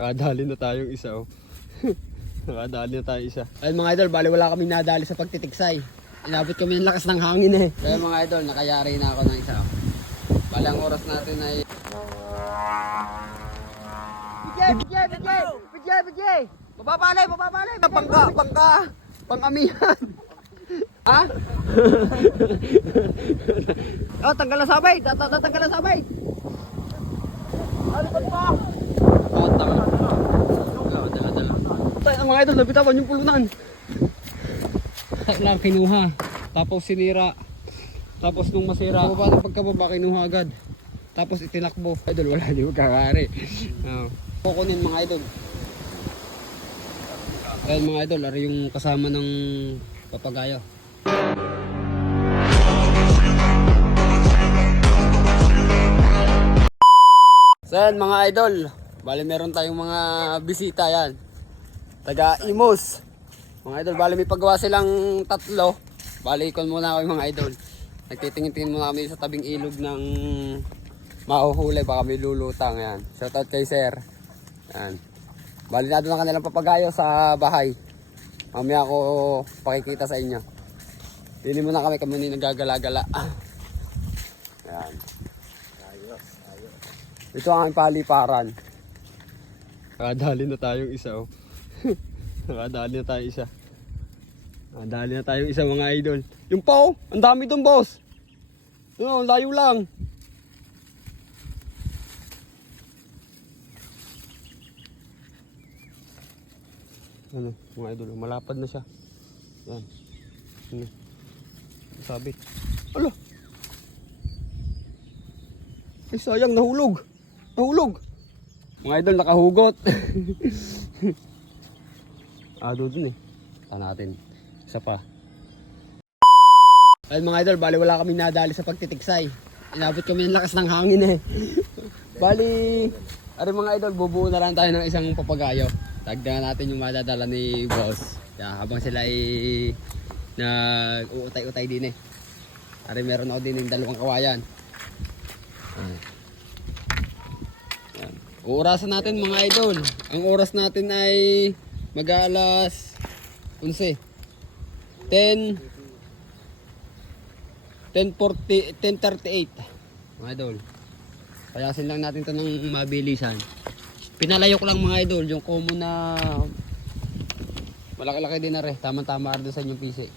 Nakadali na tayong isa oh. Nakadali na tayo isa. Ayun mga idol, bali wala kaming nadali sa pagtitiksay. Inabot kami ng lakas ng hangin eh. Kaya mga idol, nakayari na ako ng isa. Bali ang oras natin ay... Bijay! Bababali! Pang-amihan! Ha? Oh, tanggal na sabay! Tanggal na sabay! Alipad pa! Dala. Tayo mga idol, nabitawan yung pulunan. Lang kinuha. Tapos sinira. Tapos nung masira, pagkababa kinuha agad. Tapos itinakbo. Idol, wala di magkakari. Kukunin mga idol. Ayun mga idol, ari yung kasama ng papagayo. So yan mga idol, bali meron tayong mga bisita yan. Taga Imus. Mga idol, bali may paggawa silang tatlo. Bali ikon muna kami mga idol. Nagtitingin-tingin muna kami sa tabing ilog ng mahuhuli, baka may lulutang yan. Shoutout kay sir. Yan. Bali na doon ang kanilang papagayo sa bahay. Mamaya ako pakikita sa inyo. Pili muna kami nagagala-gala. Yan. Ito ang aming paliparan. Nakadali na tayong isa oh. Nakadali na tayong isa. Nakadali na tayong isa mga idol. Yung pa oh, ang dami doon boss. Yun, layo lang. Ano, mga idol, malapad na siya. Yan. Ano. Sabit. Alo. Ay sayang, nahulog. Mga idol, nakahugot. Doon eh. Ito natin. Isa pa. Ayun mga idol, bali wala kami nadali sa pagtitiksay. Inabot kami ng lakas ng hangin eh. Bali, ari mga idol, bubuo na lang tayo ng isang papagayo. Tagdan natin yung madadala ni boss. Kaya habang sila ay nag-uutay-utay din eh. Ari meron ako din yung dalawang kawayan. Orasan natin mga idol. Ang oras natin ay mag-alas 11. 10:38 mga idol. Payasin lang natin ito ng mabilisan. Pinalayok lang mga idol yung common na malaki-laki din na rin. Tama-tama rin sa inyong PC.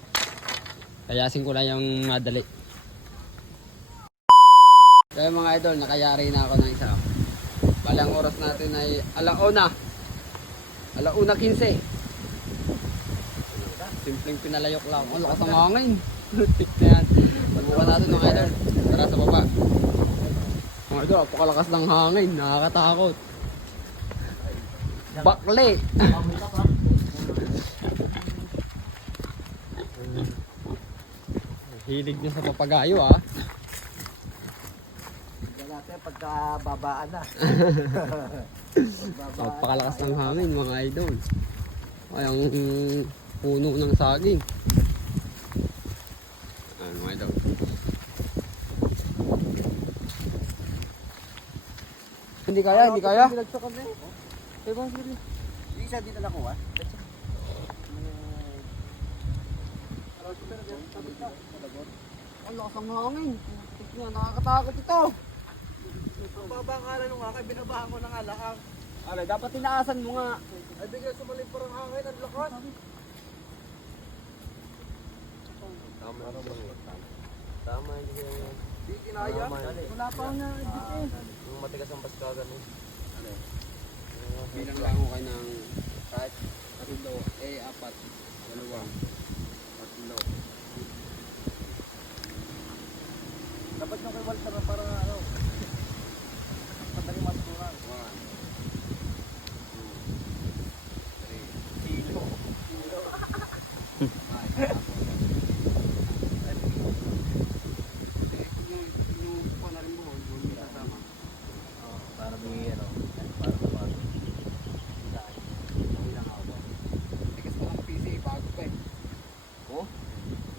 Payasin ko lang yung madali. Kaya mga idol, nakayari na ako ng isa. Balang oras natin ay alauna 15. Simpleng pinalayok lang. Ang lakas ng hangin. Yan. Subukan natin mga idol. Tara sa baba. Mga idol, apakalakas ng hangin. Nakakatakot. Bakli. Hilig niya sa papagayo ah. Pagkababaan na. Napakalakas ng hangin mga idol. Ay ang puno ng saging. Ayan mga idol. Hindi kaya. Isa dito na kuha. Ang lakas ng hangin. Nakakatakot ito. Ang babangala nung nga, binabahan mo ng alaang. Alay, dapat tinaasan mo nga. Ay bigay sumaling parang hangin, ang lakas. Tama, hindi kaya. Di kinaya. Wala pa na dito eh. Yung matigas ang paskagan eh. Bilang lang ako kayo ng kahit tatlo, apat, dalawang, tatlo. Dapat nyo kay Walter na para ano. Madali matutunan. 1, 2, 3. Kilo. Para may ano, para kumano. Bilang ako. Tigas ko ng PC, bago pa eh. Oh?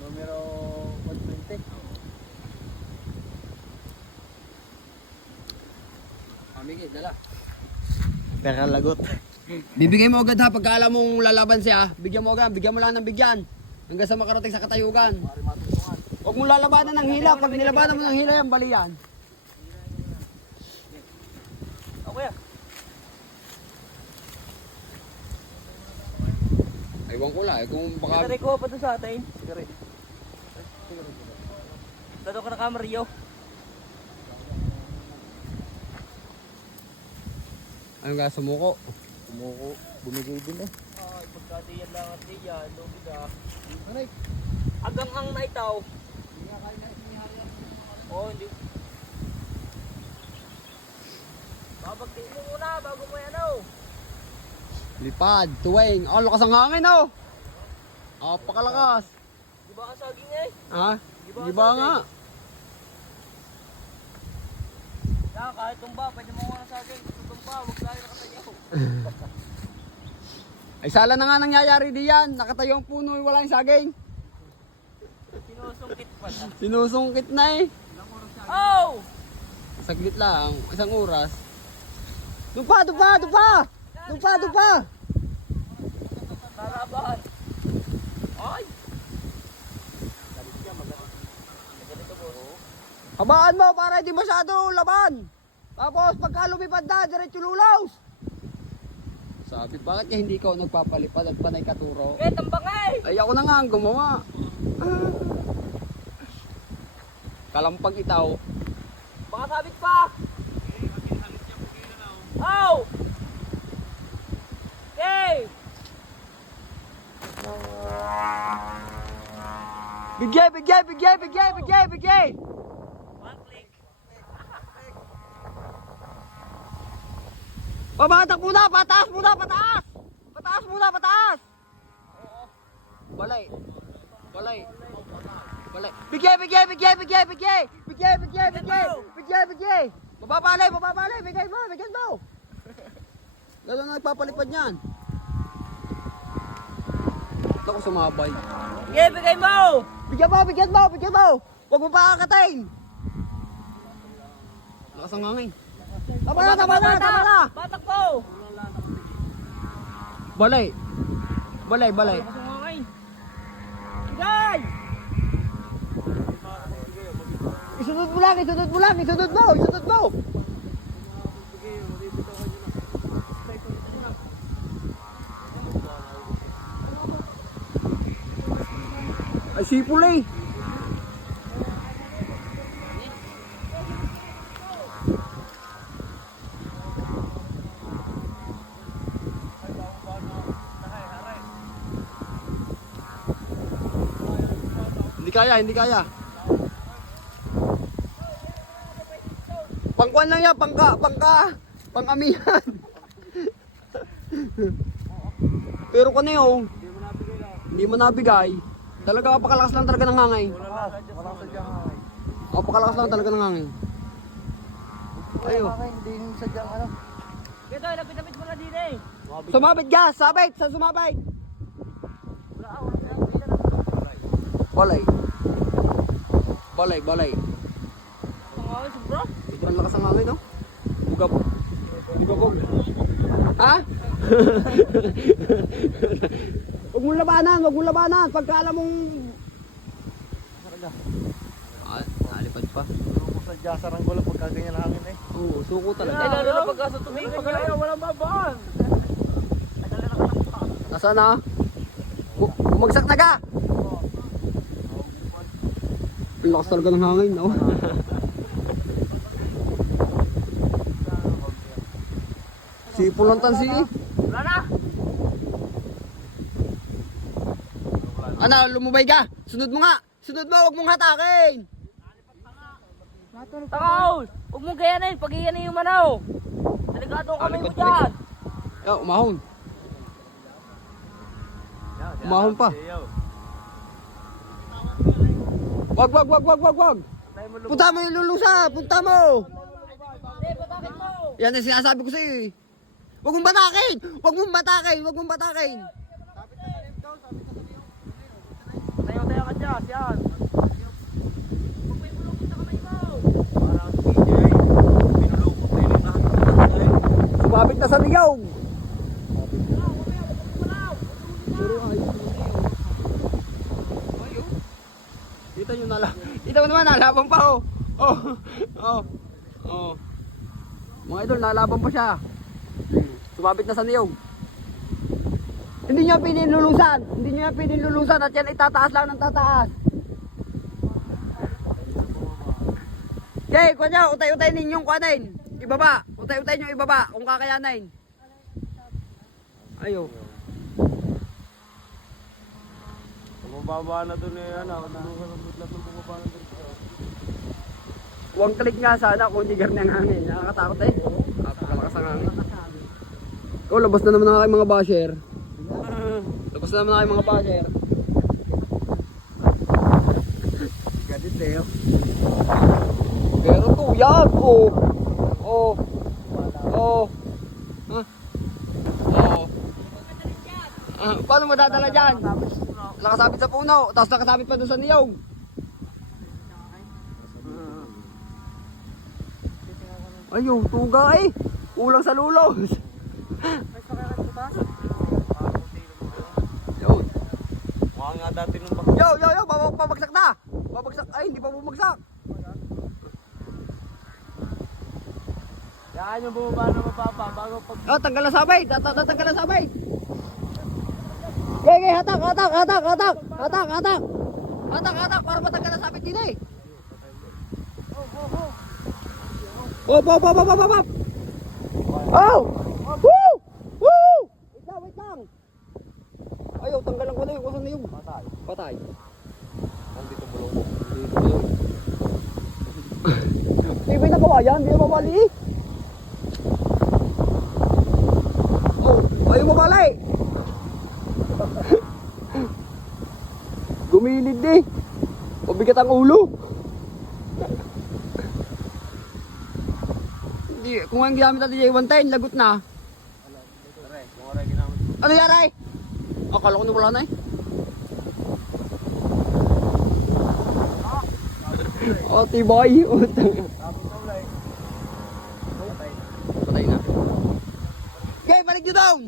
Numero 120. Migay, dala. Pera lagot. Bibigay mo agad ha, pagka alam mong lalaban siya, bigyan mo agad, bigyan mo lang ng bigyan. Hanggang sa makarating sa katayugan. Huwag mong lalabanan ng hila, pag nilabanan mo ng hila yan, bali yan. Okay. Ewan ko lang, kung baka... Sigari ko pa doon sa atin. Sigari. Dado ka na Camarillo. Anong nga, sumuko? Sumuko. Bumigay din eh. Ay, pagkadiyan lang at diyan. Lumid ah. Agang ang naitaw. Oo, hindi. Babagtiin mo muna bago mo yan oh. Lipad, tuwing. Oh, lakas ang hangin oh. Oh, pakalakas. Di ba ang saging eh? Ha? Di ba nga? Ya, kahit tumba, pwede mo nga saging. Gusto tumba, huwag tayo nakatayaw. Ay sala na nga nangyayari diyan. Nakatayo ang puno, wala yung saging. Sinusungkit pa siya. Sinusungkit na eh. Oh! Saglit lang, isang oras. Dupa, dupa, dupa! Dupa, dupa! Narabahan. Ay! Habaan mo para hindi masyado laban. Tapos pagka lumipad na, diretso lulaws. Sabi, bakit kaya hindi ikaw nagpapalipad at panay katuro? Eh, tambang eh! Ay ako na nga ang gumawa. Kalampag itaw. Baka sabit pa! Oh! Okay! Bigay, bigay, bigay, bigay, bigay, bigay! One click. Pabatak muna, pataas muna, pataas! Pataas muna, pataas! Balay. Balay. Balay. Bigay, bigay, bigay, bigay, bigay! Bigay, bigay, bigay! Bigay, bigay! Mababalay, mababalay! Bigay mo, bigyan mo! Gano'n na nagpapalipad niyan. Ito ko sumabay. Okay, bigay mo! Bigyan mo, bigyan mo, bigyan mo! Huwag mo pa kakatayin! Lakas ang hangin. Tama na, tama na, tama na! Batak po! Balay. Balay, balay. Kasungangay. Bigay! Isunod mo lang, isunod mo lang, isunod mo, isunod mo! Ay, sipol eh! Hindi kaya, hindi kaya. Pangkuan lang yan, pang-amihan. Pero kung yun, hindi mo nabigay. Talaga apakalakas lang talaga ng hangin. Walang sadyang hangin. Apakalakas lang talaga ng hangin. Ayo. Hindi sadyang ano. Ito, lapit-lapit mo na din eh. Sumabit gas, sabit, sa sumabit. Wala ako, wala pila na. Balay. Balay, balay. Ang hangin, sobra. Sobrang lakas ang hangin, no? Bugab. Bugabog. Ha? Huwag mong labanan, huwag mong labanan. Pagka alam mong... Nalipad pa. Sadya sa ranggola pagka ganyan hangin eh. Oo, suko Eh, talaga. lalo na pagka sa tubig. Pagka walang babaan. Nasaan na? Bumagsak na ka! Ang lakas talaga ng hangin, no? Sipol lang tansi eh. Wala na. Ano, lumubay ka? Sunod mo nga! Sunod mo, huwag mong hatakin! Takaw! Huwag mong gayanin. Pag iyanin yung manaw. Delikado ang kamay mo dyan. Yo, umahon. Umahon pa. Wag, wag, wag, wag, wag, wag. Punta mo yung lulusa, punta mo. Hindi, batakin mo. Yan ang sinasabi ko sa iyo eh. Wag mong batakin! Wag mong batakin! Wag mong batakin! Tayo ka dyan. Yan. Sumabit na sa niyog. Kita nyo na lang. Kita mo naman, nalaban pa oh. Oh. Oh. Oh. Mga idol, nalaban pa siya. Sumabit na sa niyog. Hindi niya pinilulusan. Hindi niya pinilulusan at yan itataas lang ng tataas. Okay, kuha niya, utay-utay ninyong kuhanin. Ibaba. Utay-utay nyo ibaba kung kakayanin. Ayo. Bumababa na doon eh, ano, nalulubot na doon, bumababa na doon. Huwag klik nga sana kung hindi garni ang hangin. Nakakatakot eh. Napakalakas ang hangin. Ikaw, labas na naman ang aking mga basher. Labas na naman ang aking mga basher. Ganit eh. Pero to, yan! Oh! Oh! Oh! Huh? Oh! Paano madadala dyan? Nakasabit sa puno, tapos nakasabit pa doon sa niyog. Ayun, tuga eh. Kulang sa lulos. Yun. Mukha nga dati nung Yo, babagsak na. Babagsak. Ay, hindi pa bumagsak. yan yung bumaba na mababa bago pag... Oh, tanggal na sabay. Tatanggal na sabay. Okay, hatak. Hatak, para matanggal na sabay din eh. Oh! Oh! Woo! Woo! Wait lang. Ayaw, tanggalan ko na yung kusan na yung. Patay. Nandito mo lang. Tibay na kawayan, hindi na mabali. Oh, ayaw mabali. Gumilid eh. Pabigat ang ulo. Hindi, kung ang ginamit natin yung 110, lagot na. Ano yan ay? Akala ko na wala na eh. Oh, tibay. Patay na. Okay, balik nyo down.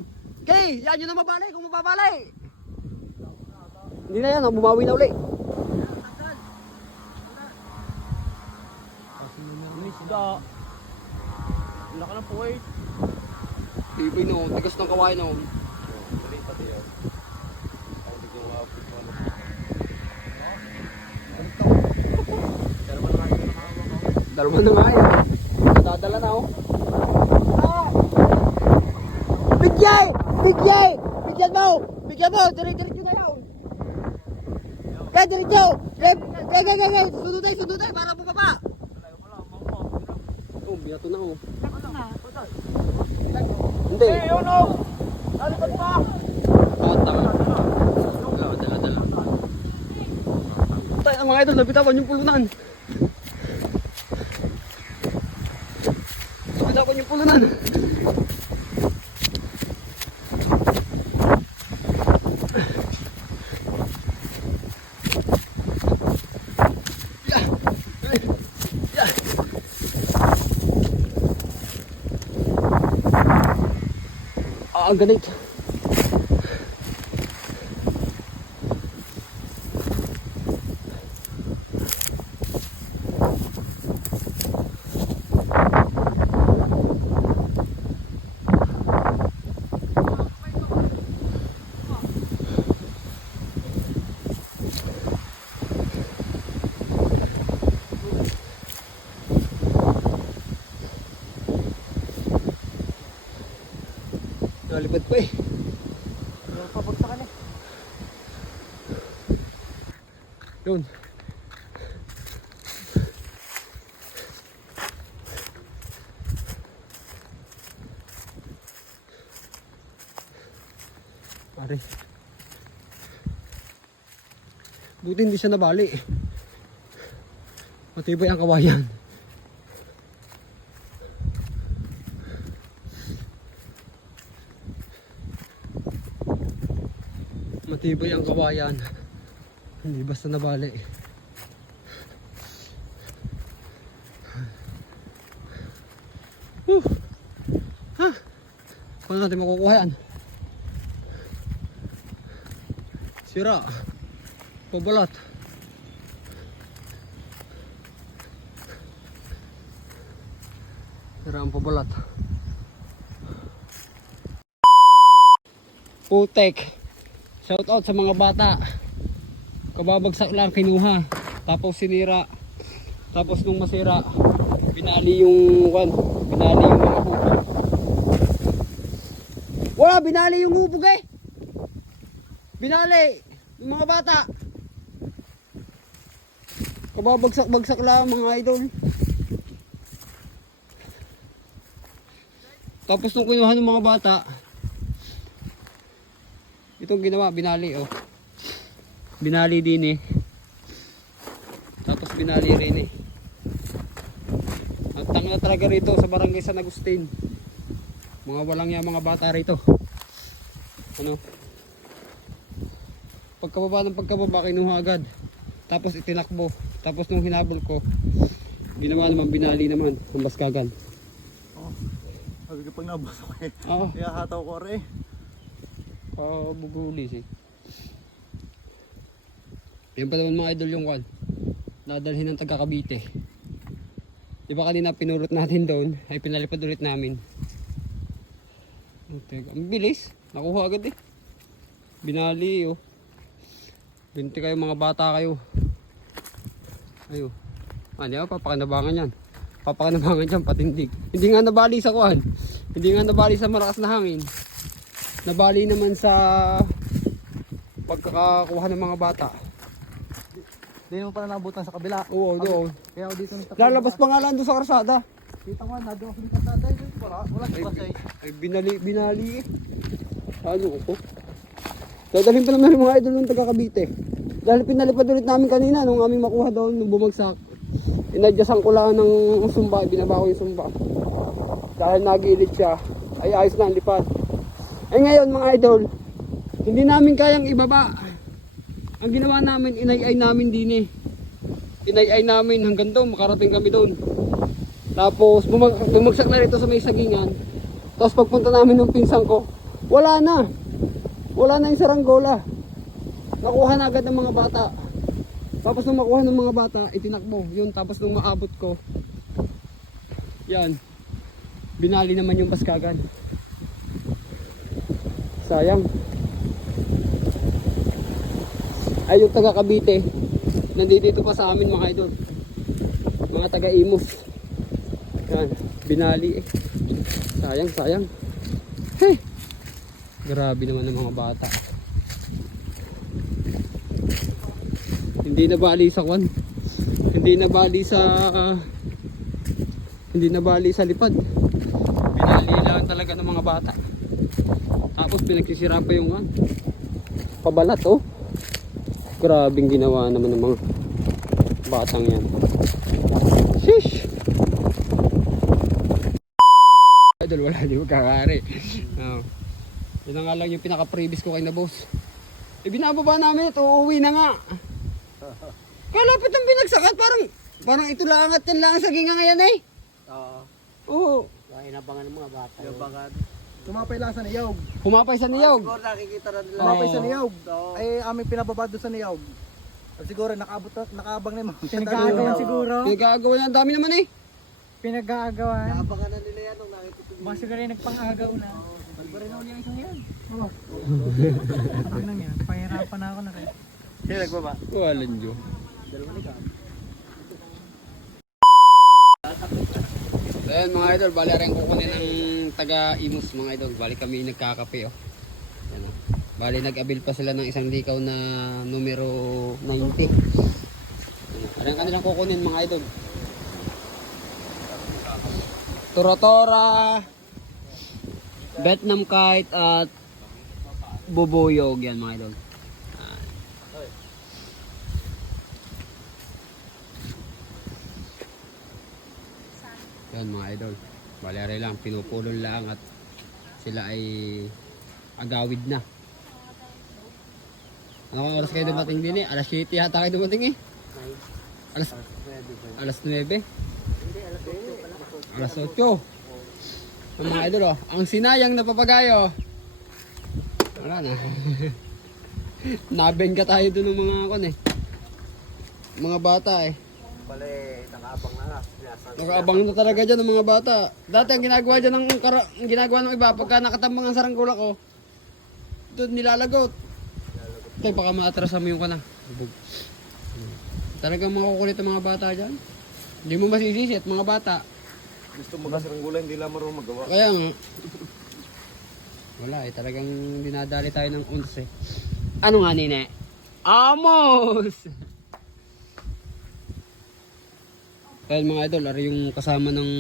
Okay, yan nyo na mabali kung mababali. Hindi na yan, bumawi na uli. Isda. Laka ng puwait. Tibay no, tigas ng kawain no. Dali pati yan. Hindi ko maabot pa. Dalawa na nga yan. Nadadala na oh. Bigyan! Bigyan mo! Diretso na yan. Kaya diretso! Kaya! Sunod tayo para bumaba. Oh, biyato na oh. Hindi. Hey, yun oh! Nalipad pa! Tama. Dala. Tayo mga idol, nabitawan yung pulunan. Nabitawan yung pulunan. Ang ganit. Nalipad pa eh. Pabagsakan eh. Yun. Pare. Buti hindi siya nabali. Matibay ang kawayan. Matibay ang kawayan. Hindi basta nabali. Paano natin makukuha yan? Sira. Pabalat. Sira ang pabalat. Putek. Shout out sa mga bata. Kababagsak lang kinuha. Tapos sinira. Tapos nung masira, binali yung binali yung mga hubog. Wala, binali yung hubog eh. Binali yung mga bata. Kababagsak-bagsak lang mga idol. Tapos nung kinuha ng mga bata, itong ginawa, binali oh. Binali din eh. Tapos binali rin eh. Ang tanga na talaga rito sa barangay San Agustin. Mga walang yan mga bata rito. Ano? Pagkababa kinuha agad. Tapos itinakbo. Tapos nung hinabol ko, ginawa naman, binali naman ang baskagan. Oh, sabi ko pag nabasa ko eh. Oo. Kaya hataw ko rin eh. Bubulis eh. Yan pa naman mga idol yung nadalhin ng taga Cavite. Di ba kanina pinurot natin doon, ay pinalipad ulit namin. Ang bilis, nakuha agad eh. Binali oh. Binti kayo mga bata kayo. Ayo. Di ba papakinabangan yan. Papakinabangan dyan patindig. Hindi nga nabali sa kuhan. Hindi nga nabali sa malakas na hangin. Nabali naman sa pagkakakuha ng mga bata. Hindi naman pala nabutan sa kabila. Oo, doon. Kaya ako dito nagtakbo. Lalabas pa nga lang doon sa karsada. Kita ko nga, nado ako sa kasada. Wala si Ay binali eh. Ano ko? Dadalhin pa naman ng mga idol ng taga Cavite. Dahil pinalipad ulit namin kanina nung aming makuha doon nung bumagsak. Inadyasan ko lang ng sumba, binaba ko yung sumba. Dahil nagilid siya, ay ayos na ang lipad. Eh ngayon mga idol, hindi namin kayang ibaba. Ang ginawa namin, inay-ay namin din eh. Inay-ay namin hanggang doon, makarating kami doon. Tapos bumagsak na rito sa may sagingan. Tapos pagpunta namin ng pinsan ko, wala na. Wala na yung saranggola. Nakuha na agad ng mga bata. Tapos nung makuha ng mga bata, itinakbo. Yun, tapos nung maabot ko, yan, binali naman yung baskagan. Sayang. Ay yung taga Cavite, nandito pa sa amin mga idol. Mga taga Imus. Yan, binali eh. Sayang. Hey! Grabe naman ng mga bata. Hindi nabali sa kwan. Hindi nabali sa lipad. Binali lang talaga ng mga bata. Tapos pinagsisira pa yung pabalat oh. Grabing ginawa naman ng mga batang yan. Sheesh! Idol, wala di magkakari. Yun nga lang yung pinaka-previous ko kay na boss. Binababa namin ito, uuwi na nga. Kalapit ang binagsakan, parang ito lang at yan lang ang sagingan ngayon eh. Oo. Inabangan ng mga bata. Inabangan. Tumapay lang sa niyog. Humapay sa niyog. Siguro nakikita na nila. Tumapay sa niyog. Ay aming pinababa doon sa niyog. At siguro nakaabang na yung mga Pinag-aagawan siguro. Pinagagawa niya, ang dami naman eh. Pinag-aagawan. Inabangan na nila yan nung nakikita nila. Baka siguro yung nagpang-agaw na. Balbarin na yung isang yan. Oo. Ano nang yan? Pahirapan na ako na rin. Sino nagbaba? Walan Diyo. Dalawa ni Gab. Ayan mga idol, bali rin kukunin ng taga Imus mga idol. Bali kami nagkakape oh. Ayan, oh. Bali nag-abil pa sila ng isang likaw na numero 90. Ayan kanilang kukunin mga idol. Torotora, Vietnam kite at bubuyog yan mga idol. Yan mga idol. Balere lang, pinupulon lang at sila ay agawid na. Anong oras kayo dumating din eh? Alas 7 yata kayo dumating eh. Alas 9. Hindi, alas 8 pala. Alas 8. Ang mga idol oh. Ang sinayang na papagayo. Wala na. Nabengga tayo doon ng mga kon eh. Mga bata eh. Bale, nakaabang na. Nakaabang na talaga dyan ng mga bata. Dati ang ginagawa dyan ang ginagawa ng iba pagka nakatambang ang saranggola ko. Doon nilalagot. Tay baka maatrasan mo yung kana. Talagang makukulit ang mga bata dyan. Hindi mo masisisi at mga bata. Gusto mo kasaranggola, hindi lang marunong magawa. Kaya nga. Wala eh, talagang dinadali tayo ng 11. Ano nga nine? Amos! Well mga idol, ari yung kasama ng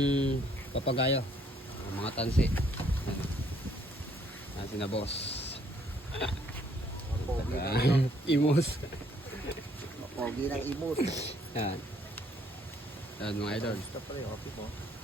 papagayo. Ang mga tansi. Ano? Tansi na boss. Imos. Pogi ng imos. Yan. Yan mga idol. Gusto pala yung kapit mo.